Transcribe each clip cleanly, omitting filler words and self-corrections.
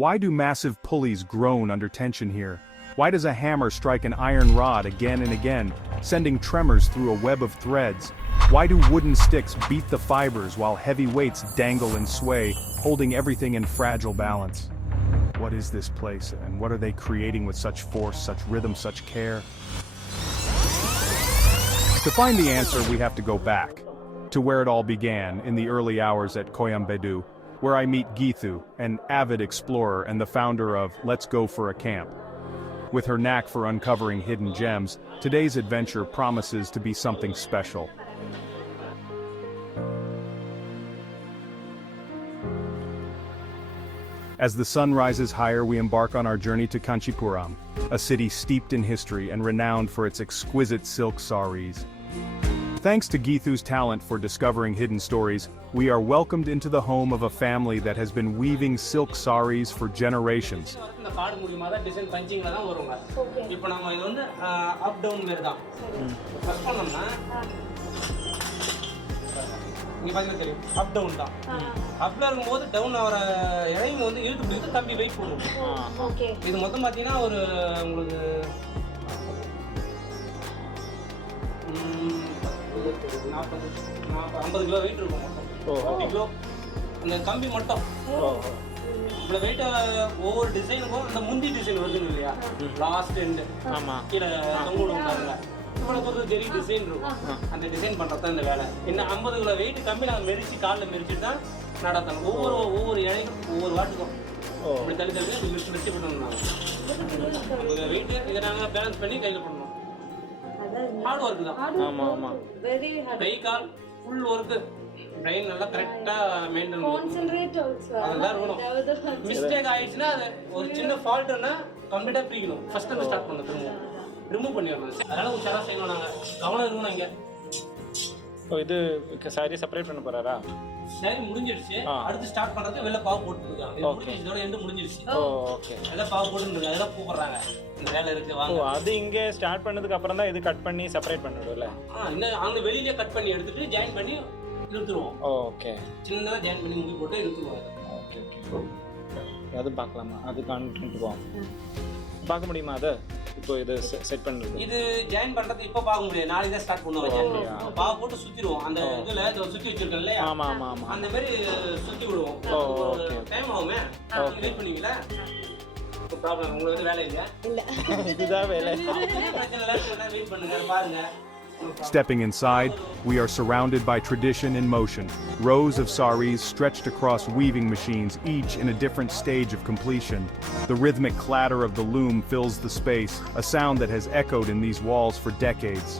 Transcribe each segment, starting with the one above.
Why do massive pulleys groan under tension here? Why does a hammer strike an iron rod again and again, sending tremors through a web of threads? Why do wooden sticks beat the fibers while heavy weights dangle and sway, holding everything in fragile balance? What is this place, and what are they creating with such force, such rhythm, such care? To find the answer, we have to go back to where it all began, in the early hours at Koyambedu, where I meet Geethu, an avid explorer and the founder of Let's Go for a Camp. With her knack for uncovering hidden gems, today's adventure promises to be something special. As the sun rises higher, we embark on our journey to Kanchipuram, a city steeped in history and renowned for its exquisite silk sarees. Thanks to Geethu's talent for discovering hidden stories, we are welcomed into the home of a family that has been weaving silk sarees for generations. Up down தான் அப்ல இருக்கும்போது டவுன் ஆவற இடையும் வந்து இழுத்து பிடித்து கம்பி வெயிட் போடுவோம். ஓகே இது மொத்தம் பாத்தீங்கன்னா ஒரு உங்களுக்கு 50 கிலோ வெயிட் இருக்கும் மொத்தம். 50 கிலோ அந்த கம்பி மட்டும். இவ்வளவு வெயிட் ஒவ்வொரு டிசைனுக்கும் அந்த முந்தி டிசைன் வருது இல்லையா லாஸ்ட் எண்ட். ஆமா கீழ தொங்குடும் பாருங்க. இவ்வளவு ஒரு ஜெரி டிசைன் இருக்கும். அந்த டிசைன் பண்றது இந்த வேலை. இந்த 50 கிலோ வெயிட் கம்பி நாங்க மெரிச்சு கால்ல மெரிச்சிட்டு தான் நடத்தணும். ஒவ்வொரு இழைக்கும் ஒவ்வொரு வாட்டுக்கும் இப்படி தள்ளி தள்ளி லிஸ்ட் பண்ணணும். 50 வெயிட் இதை நாங்க பேலன்ஸ் பண்ணி கையில பண்ணணும். ஹார்ட் ஒர்க் தான். ஆமா ஆமா வெரி ஹார்ட். கை கால் ஃபுல் ஒர்க். பிரைன் நல்லா கரெக்ட்டா மெயின்டைன் பண்ணணும். Concentrate also. அதெல்லாம் இருக்கணும். மிஸ்டேக் ஆயிடுச்சுனா அது ஒரு சின்ன ஃபால்ட்னா கம்ப்ளீட்டா பிரிக்கணும். ஃபர்ஸ்ட் டைம் ஸ்டார்ட் பண்ணணும் திரும்ப. ரிமூவ் பண்ணிடணும். அதனால உஷாரா செய்யணும் நாங்க. கவனம் இருக்கணும் இங்க. இது சாரி செப்பரேட் பண்ண போறாரா? சாரி முடிஞ்சிருச்சு. அடுத்து ஸ்டார்ட் பண்றது வெள்ள பாவு போட்டுருக்காங்க. இது முடிஞ்சிருச்சு. இதோட எண்ட் முடிஞ்சிருச்சு. ஓகே. வெள்ள பாவு போட்டுருக்காங்க. அதெல்லாம் கூப்பிடுறாங்க. இந்த வேலை இருக்கு வாங்க. அது இங்க ஸ்டார்ட் பண்ணதுக்கு அப்புறம் தான் இது கட் பண்ணி செப்பரேட் பண்ணிடுவல. இன்னும் அங்க வெளியில கட் பண்ணி எடுத்துட்டு ஜாயின் பண்ணி இழுத்துருவோம். ஓகே. சின்னதா ஜாயின் பண்ணி முடி போட்டு இழுத்துருவோம். Okay okay. அது பார்க்கலாமா? அது கண்டினியூ போவோம். பார்க்க முடியுமா அது? இப்போ இது செட் பண்றது. இது ஜாயின் பண்றது இப்ப பார்க்க முடியாது. நாளைக்கு தான் ஸ்டார்ட் பண்ணுவோம். பாவ போட்டு சுத்திடுவோம். அந்த இதுல சுத்தி வச்சிருக்கோம் இல்லையா? ஆமா ஆமா ஆமா. அந்த மாதிரி சுத்தி விடுவோம். ஓகே. டைம் ஆகுமே. வெயிட் பண்ணுவீங்களா? ப்ராப்ளம் உங்களுக்கு வேலை இல்ல. இதுதான் வேலை. பிரச்சனை இல்ல. வெயிட் பண்ணுங்க பாருங்க. Stepping inside, we are surrounded by tradition in motion. Rows of sarees stretched across weaving machines, each in a different stage of completion. The rhythmic clatter of the loom fills the space, a sound that has echoed in these walls for decades.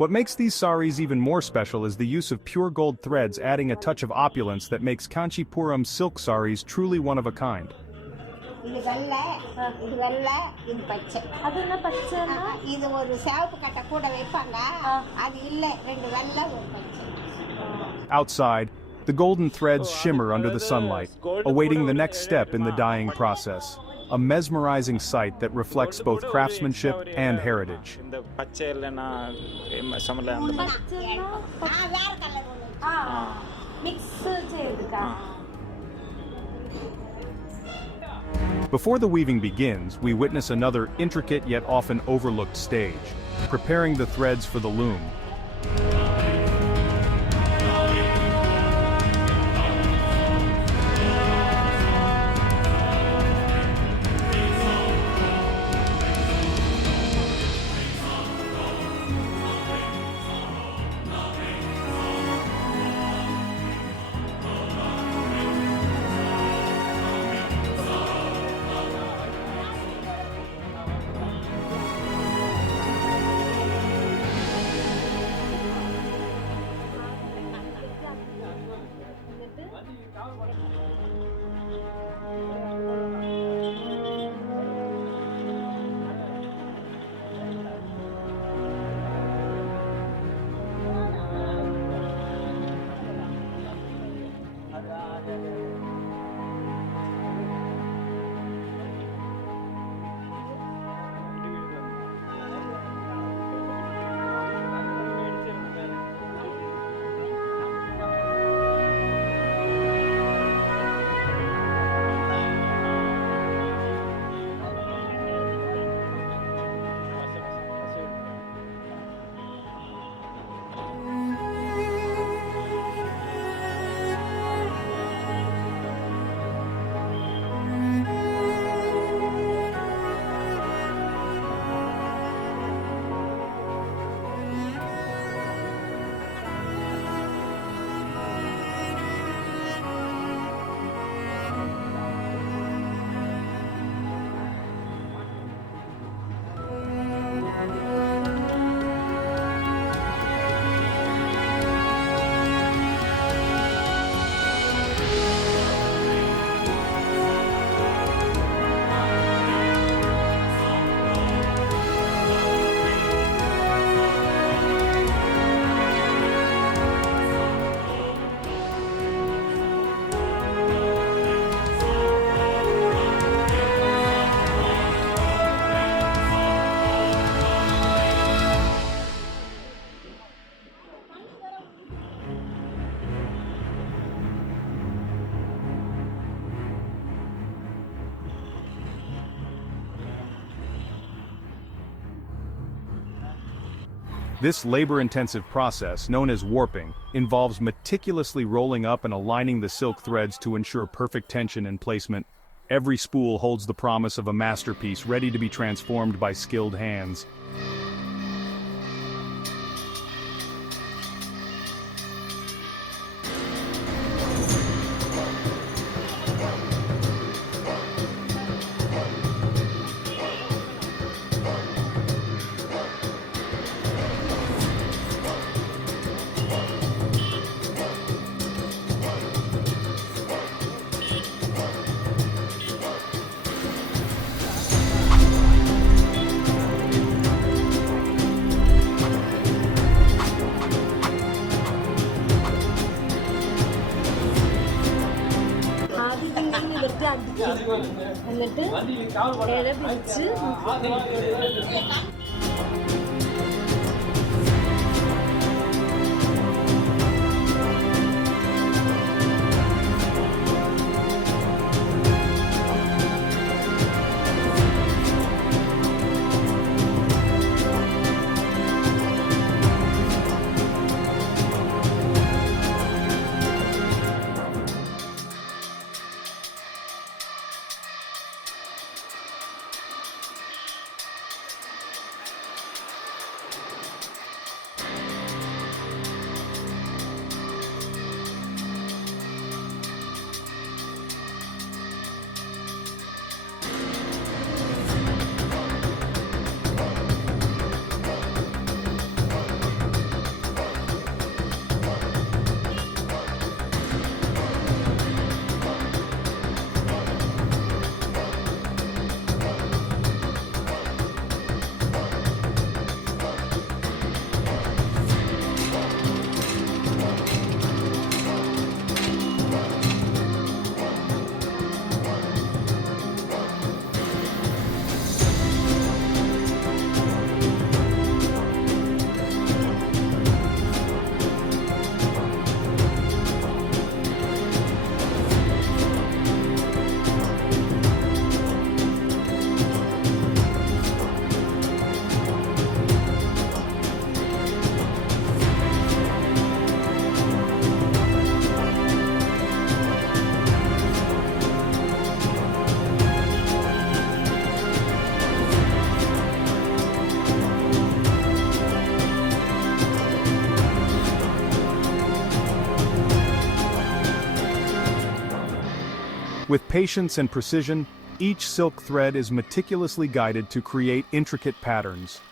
What makes these sarees even more special is the use of pure gold threads, adding a touch of opulence that makes Kanchipuram silk sarees truly one of a kind. Outside, the golden threads shimmer under the sunlight, awaiting the next step in the dyeing process. A mesmerizing sight that reflects both craftsmanship and heritage. Before the weaving begins, we witness another intricate yet often overlooked stage, preparing the threads for the loom. This labor-intensive process, known as warping, involves meticulously rolling up and aligning the silk threads to ensure perfect tension and placement. Every spool holds the promise of a masterpiece ready to be transformed by skilled hands. എന്നിട്ട് ഇല പിടിച്ച് With patience and precision, each silk thread is meticulously guided to create intricate patterns.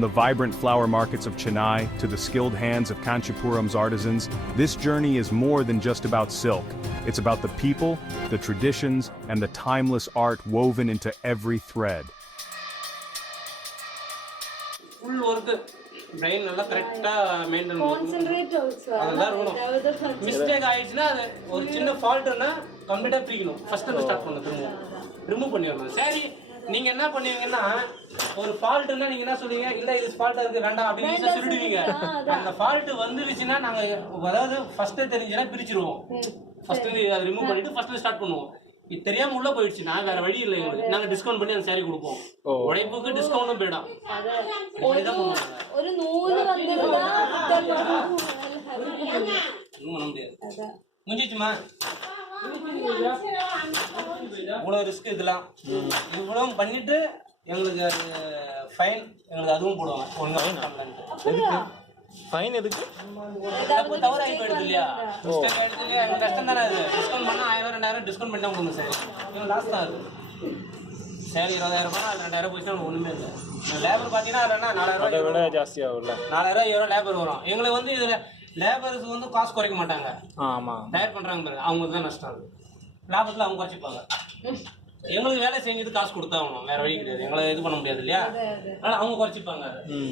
From the vibrant flower markets of Chennai to the skilled hands of Kanchipuram's artisans, this journey is more than just about silk. It's about the people, the traditions, and the timeless art woven into every thread. Full work brain நல்லா கரெக்டாக maintain Concentrate also. அதெல்லாம் இருக்கணும். மிஸ்டேக் ஆயிடுச்சுன்னா அது ஒரு சின்ன ஃபால்ட்டுன்னா கம்ப்ளீட்டாக பிரிக்கணும். ஃபர்ஸ்ட் ஸ்டார்ட் பண்ணணும், திரும்ப ரிமூவ் பண்ணிடணும். சரி நீங்கள் என்ன பண்ணுவீங்கன்னா ஒரு ஃபால்ட்டுன்னா நீங்கள் என்ன சொல்லுவீங்க, இல்லை இது ஃபால்ட்டாக இருக்குது வேண்டாம் அப்படின்னு சொல்லிடுவீங்க. அந்த ஃபால்ட்டு வந்துருச்சுன்னா நாங்கள் அதாவது ஃபர்ஸ்ட்டே தெரிஞ்சுன்னா பிரிச்சிருவோம். ஃபர்ஸ்ட்டு அதை ரிமூவ் பண்ணிட்டு ஃபர்ஸ்ட்டு ஸ்டார்ட் பண்ணுவோம். இது தெரியாமல் உள்ளே போயிடுச்சுன்னா வேற வழி இல்லை எங்களுக்கு. நாங்கள் டிஸ்கவுண்ட் பண்ணி அந்த சாரி கொடுப்போம். உழைப்புக்கு டிஸ்கவுண்ட்டும் போயிடும். ஒரு 100 வந்ததுன்னா இன்னும் பண்ண முடியாது. முடிஞ்சிச்சுமா இவ்வளோ ரிஸ்க் இதெல்லாம் இவ்வளோ பண்ணிட்டு எங்களுக்கு அது ஃபைன் எங்களுக்கு அதுவும் போடுவாங்க. ஒழுங்காக ஃபைன் எதுக்கு? தவறு ஆகி போயிடுது இல்லையா, மிஸ்டேக் ஆகிடுது இல்லையா, எங்களுக்கு கஷ்டம் தானே. அது டிஸ்கவுண்ட் பண்ணால் 1000 2000 டிஸ்கவுண்ட் பண்ணி தான் கொடுங்க சார். எங்களுக்கு லாஸ் தான் அது. சேலரி 20000 ரூபாய், அது 2000 போயிடுச்சுன்னா நமக்கு ஒன்றுமே இல்லை. லேபர் பார்த்தீங்கன்னா இல்லைன்னா 4000 விட ஜாஸ்தியாகும்ல. 4000 700 லேபர் வரும். எங்களுக்கு வந்து இதில் லேபருக்கு வந்து காசு குறைக்க மாட்டாங்க. ஆமாம், தயார் பண்ணுறாங்க பாருங்க, அவங்களுக்கு தான் நஷ்டம். அது லாபத்தில் அவங்க குறைச்சிப்பாங்க. எங்களுக்கு வேலை செஞ்சது காசு கொடுத்தா ஆகணும், வேற வழி கிடையாது. எங்களை இது பண்ண முடியாது இல்லையா, அதனால் அவங்க குறைச்சிப்பாங்க. அது